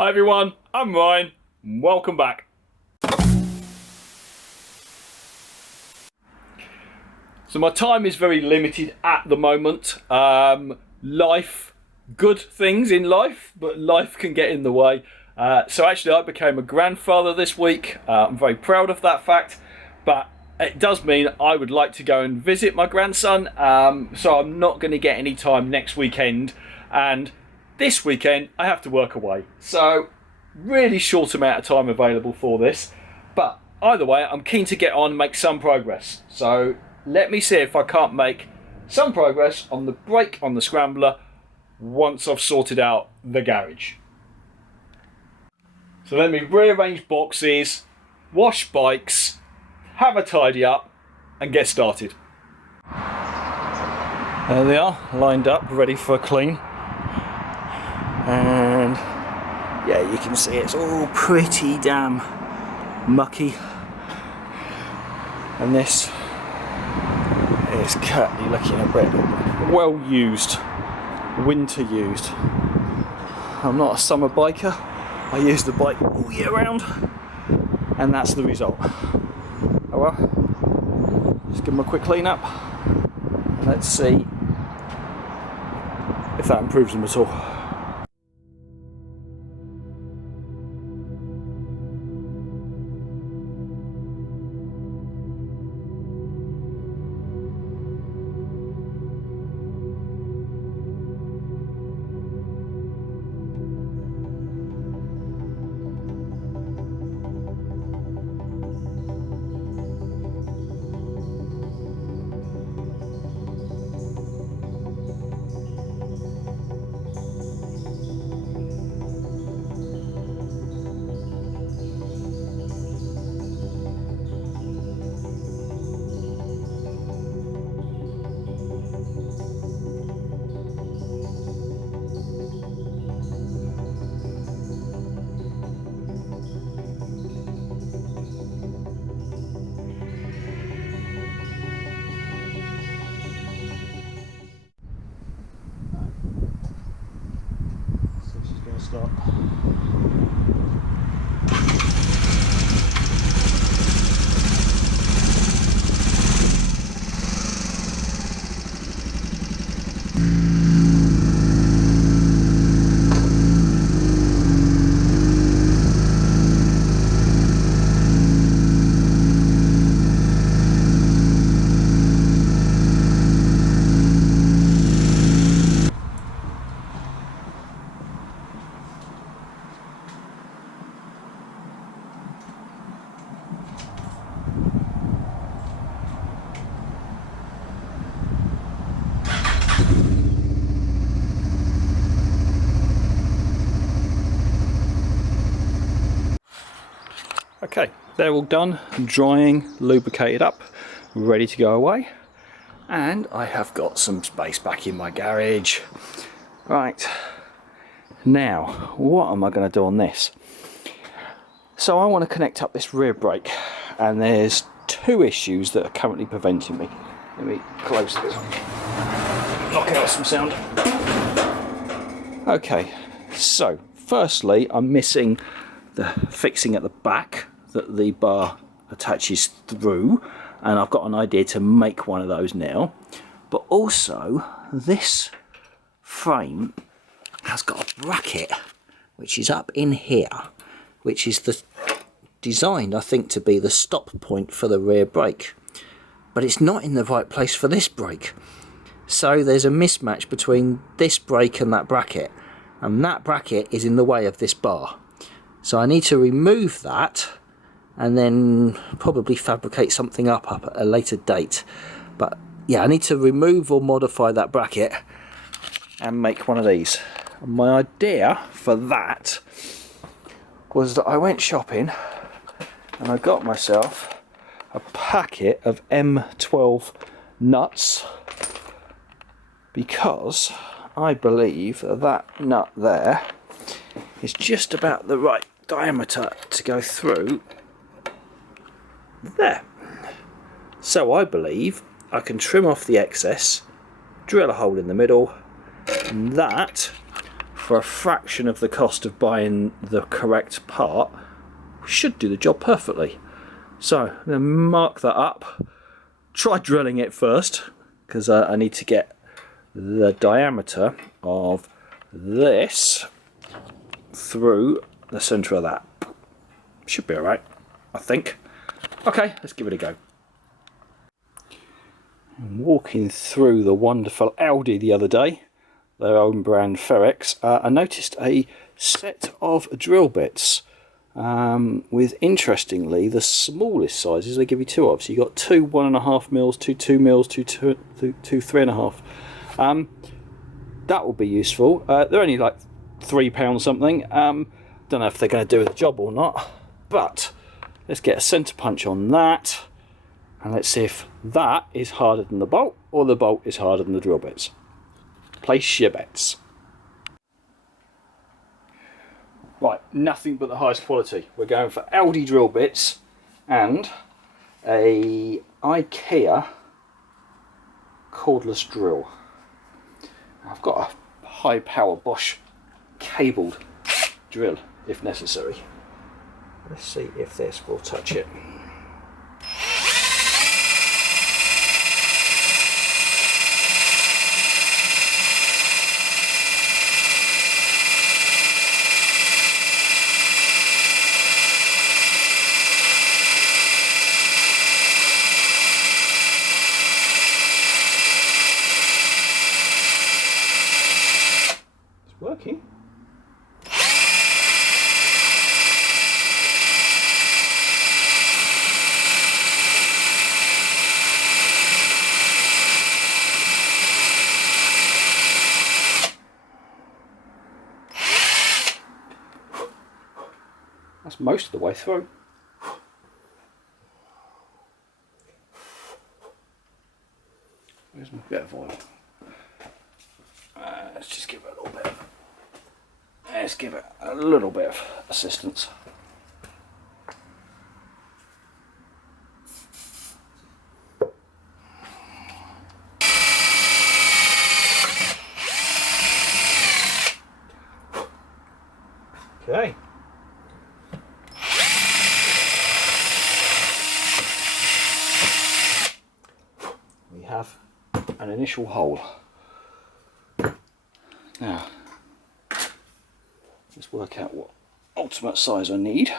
Hi everyone, I'm Ryan. Welcome back. So my time is very limited at the moment. Life, good things in life, but life can get in the way. So actually I became a grandfather this week. I'm very proud of that fact, but it does mean I would like to go and visit my grandson. So I'm not going to get any time next weekend, and this weekend I have to work away. So really short amount of time available for this, but either way I'm keen to get on and make some progress. So let me see if I can't make some progress on the brake on the scrambler once I've sorted out the garage. So let me rearrange boxes, wash bikes, have a tidy up and get started. There they are, lined up, ready for a clean. And yeah, you can see it's all pretty damn mucky. And this is currently looking a bit well used, winter used. I'm not a summer biker, I use the bike all year round, and that's the result. Oh well, just give them a quick clean up, and let's see if that improves them at all. Stop. Okay, they're all done, drying, lubricated up, ready to go away. And I have got some space back in my garage. Right, now what am I going to do on this? So I want to connect up this rear brake, and there's two issues that are currently preventing me. Let me close this, knock out some sound. Okay, so firstly I'm missing the fixing at the back that the bar attaches through, and I've got an idea to make one of those now. But also this frame has got a bracket which is up in here, which is designed I think to be the stop point for the rear brake, but it's not in the right place for this brake. So there's a mismatch between this brake and that bracket is in the way of this bar. So I need to remove that and then probably fabricate something up at a later date. But yeah, I need to remove or modify that bracket and make one of these. And my idea for that was that I went shopping and I got myself a packet of M12 nuts, because I believe that nut there is just about the right diameter to go through there. So I believe I can trim off the excess, drill a hole in the middle, and that for a fraction of the cost of buying the correct part, should do the job perfectly. So I'm going to mark that up, try drilling it first, because I need to get the diameter of this through the centre of that. Should be alright, I think. Okay, let's give it a go. I'm walking through the wonderful Aldi the other day, their own brand Ferrex. I noticed a set of drill bits with, interestingly, the smallest sizes they give you two of. So you got two 1.5 mils, two 2 mils, two 3.5. That will be useful. They're only like £3 something. Don't know if they're going to do the job or not, but let's get a centre punch on that, and let's see if that is harder than the bolt or the bolt is harder than the drill bits. Place your bets. Right, nothing but the highest quality. We're going for Aldi drill bits and a IKEA cordless drill. I've got a high power Bosch cabled drill if necessary. Let's see if this will touch it. Working. That's most of the way through. Where's my bit of oil? Let's just give it a little bit. Let's give it a little bit of assistance. Okay. We have an initial hole. Now, let's work out what ultimate size I need,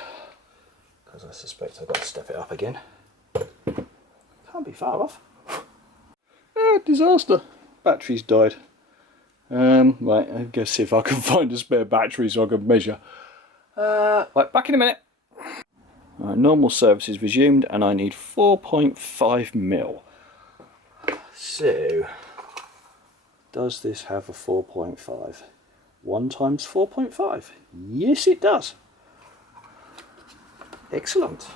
because I suspect I've got to step it up again. Can't be far off. Ah, disaster. Battery's died. Right, I'll go see if I can find a spare battery so I can measure. Right, back in a minute. Right, normal service is resumed and I need 4.5 mil. So, does this have a 4.5? 1 times 4.5? Yes, it does. Excellent.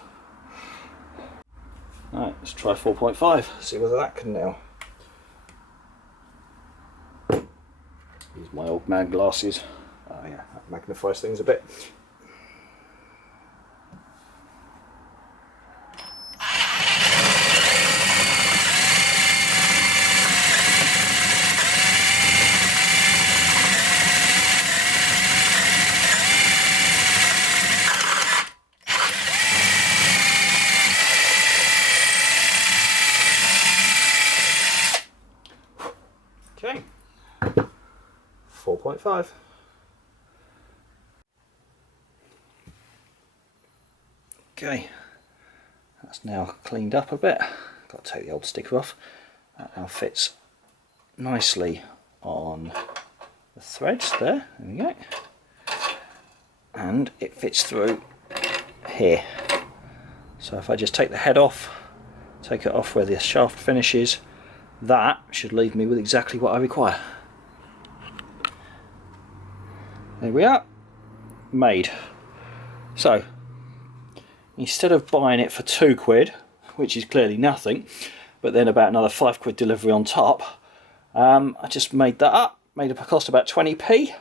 Alright, let's try 4.5, see whether that can now. Use my old man glasses. Oh yeah, that magnifies things a bit. Okay, 4.5. Okay, that's now cleaned up a bit. Got to take the old sticker off. That now fits nicely on the threads there. There we go. And it fits through here. So if I just take the head off, take it off where the shaft finishes, that should leave me with exactly what I require. There we are, made. So instead of buying it for £2, which is clearly nothing, but then about another £5 delivery on top, I just made that up, made it cost about 20p.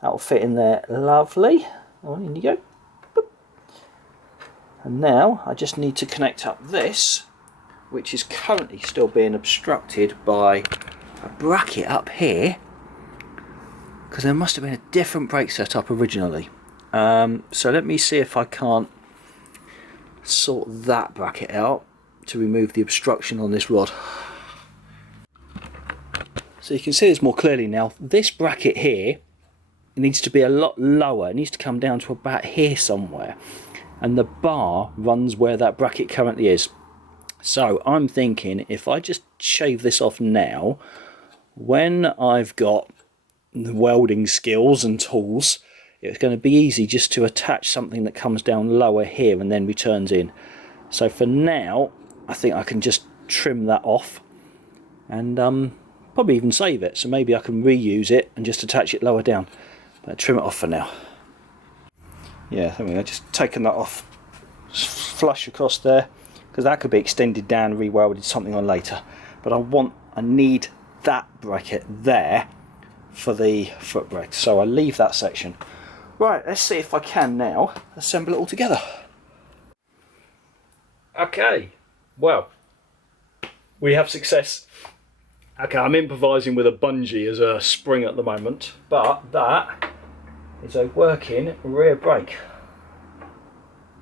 That'll fit in there lovely. Oh, in you go. Boop. And now I just need to connect up this, which is currently still being obstructed by a bracket up here, because there must have been a different brake setup originally. So let me see if I can't sort that bracket out to remove the obstruction on this rod. So you can see this more clearly now. This bracket here needs to be a lot lower. It needs to come down to about here somewhere, and the bar runs where that bracket currently is. So I'm thinking if I just shave this off now, when I've got the welding skills and tools, it's going to be easy just to attach something that comes down lower here and then returns in. So for now, I think I can just trim that off and probably even save it. So maybe I can reuse it and just attach it lower down. But trim it off for now. Yeah, I mean, I've just taken that off, just flush across there, because that could be extended down, re-welded something on later. But I need that bracket there for the foot brake. So I leave that section. Right, let's see if I can now assemble it all together. Okay, well, we have success. Okay, I'm improvising with a bungee as a spring at the moment, but that is a working rear brake.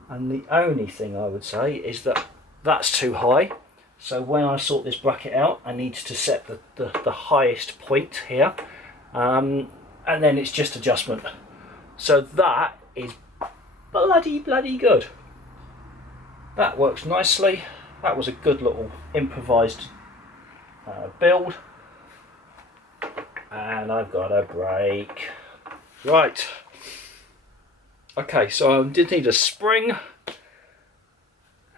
And the only thing I would say is that that's too high. So when I sort this bracket out, I need to set the highest point here. And then it's just adjustment. So that is bloody good. That works nicely. That was a good little improvised build. And I've got a brake. Right. Okay, so I did need a spring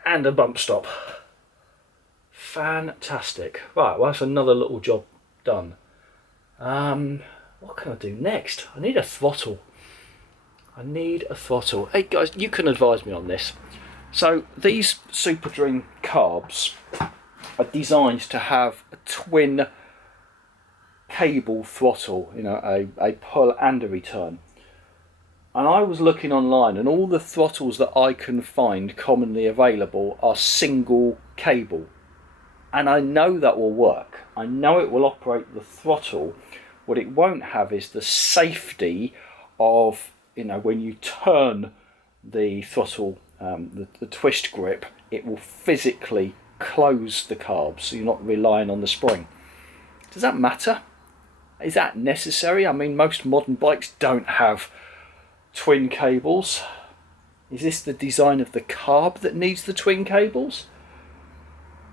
and a bump stop. Fantastic. Right, well, that's another little job done. What can I do next? I need a throttle. Hey guys, you can advise me on this. So these Super Dream carbs are designed to have a twin cable throttle, you know, a pull and a return. And I was looking online, and all the throttles that I can find commonly available are single cable. And I know that will work. I know it will operate the throttle. What it won't have is the safety of, you know, when you turn the throttle, the twist grip, it will physically close the carbs, so you're not relying on the spring. Does that matter? Is that necessary? I mean, most modern bikes don't have twin cables. Is this the design of the carb that needs the twin cables?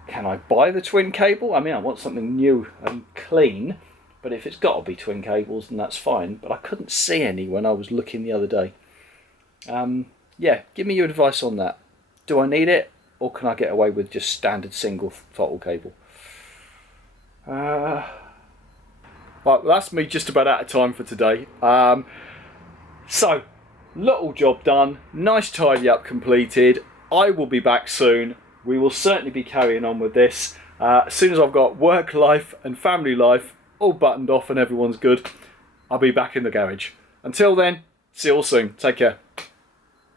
Can I buy the twin cable? I mean, I want something new and clean, but if it's got to be twin cables, then that's fine. But I couldn't see any when I was looking the other day. Yeah, give me your advice on that. Do I need it, or can I get away with just standard single throttle cable? Right, well, that's me just about out of time for today. So, little job done, nice tidy up completed. I will be back soon. We will certainly be carrying on with this. As soon as I've got work life and family life all buttoned off and everyone's good, I'll be back in the garage. Until then, see you all soon. Take care.